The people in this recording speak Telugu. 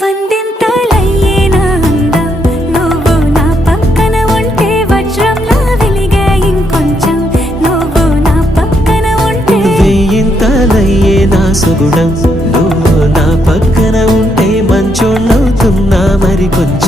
వందింతలయ్యేనా అందం నువ్వు నా పక్కన ఉంటే వజ్రంలా వెలిగే ఇంకొంచెం నువ్వు నా పక్కన ఉంటే వెయ్యింతలయ్యేనా సుగుణం నువ్వు నా పక్కన ఉంటే మంచోళ్ళవుతున్నా మరి కొంచెం